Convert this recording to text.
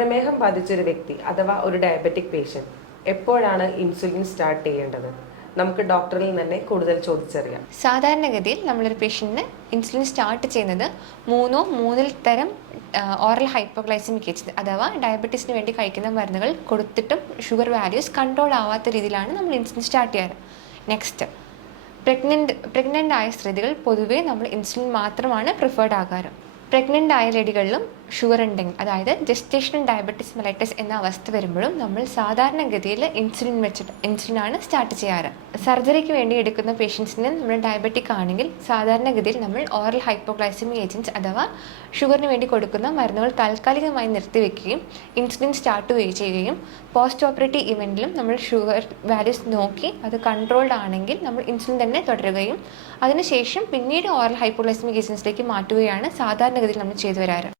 പ്രമേഹം ബാധിച്ചൊരു വ്യക്തി അഥവാ ഒരു ഡയബറ്റിക് പേഷ്യന്റ് എപ്പോഴാണ് ഇൻസുലിൻ സ്റ്റാർട്ട് ചെയ്യേണ്ടത്? നമുക്ക് ഡോക്ടറിൽ തന്നെ കൂടുതൽ ചോദിച്ചറിയാം. സാധാരണഗതിയിൽ നമ്മളൊരു പേഷ്യന്റിന് ഇൻസുലിൻ സ്റ്റാർട്ട് ചെയ്യുന്നത് മൂന്നോ മൂന്നിൽ തരം ഓറൽ ഹൈപ്പോഗ്ലൈസമിക് എച്ച് അഥവാ ഡയബറ്റീസിന് വേണ്ടി കഴിക്കുന്ന മരുന്നുകൾ കൊടുത്തിട്ടും ഷുഗർ വാല്യൂസ് കൺട്രോൾ ആവാത്ത രീതിയിലാണ് നമ്മൾ ഇൻസുലിൻ സ്റ്റാർട്ട് ചെയ്യാറ്. നെക്സ്റ്റ് പ്രഗ്നന്റ് പ്രഗ്നന്റ് ആയ സ്ത്രീകൾ പൊതുവേ നമ്മൾ ഇൻസുലിൻ മാത്രമാണ് പ്രിഫേർഡ് ആകാറ്. പ്രഗ്നന്റ് ആയ ലേഡികളിലും ഷുഗർ ഉണ്ടെങ്കിൽ അതായത് ജസ്റ്റേഷണൽ ഡയബറ്റിസ് മെലൈറ്റസ് എന്ന അവസ്ഥ വരുമ്പോഴും നമ്മൾ സാധാരണഗതിയിൽ ഇൻസുലിൻ വെച്ചിട്ട് ഇൻസുലിനാണ് സ്റ്റാർട്ട് ചെയ്യാറ്. സർജറിക്ക് വേണ്ടി എടുക്കുന്ന പേഷ്യൻസിന് നമ്മൾ ഡയബറ്റിക് ആണെങ്കിൽ സാധാരണഗതിയിൽ നമ്മൾ ഓറൽ ഹൈപ്പോഗ്ലൈസമിക് ഏജന്റ്സ് അഥവാ ഷുഗറിന് വേണ്ടി കൊടുക്കുന്ന മരുന്നുകൾ താൽക്കാലികമായി നിർത്തിവെക്കുകയും ഇൻസുലിൻ സ്റ്റാർട്ട് ചെയ്യുകയും പോസ്റ്റ് ഓപ്പറേറ്റീവ് ഇവന്റിലും നമ്മൾ ഷുഗർ വാല്യൂസ് നോക്കി അത് കൺട്രോൾഡ് ആണെങ്കിൽ നമ്മൾ ഇൻസുലിൻ തന്നെ തുടരുകയും അതിനുശേഷം പിന്നീട് ഓറൽ ഹൈപ്പോഗ്ലൈസമിക് ഏജൻസിലേക്ക് മാറ്റുകയാണ് സാധാരണഗതിയിൽ നമ്മൾ ചെയ്തു വരാറ്.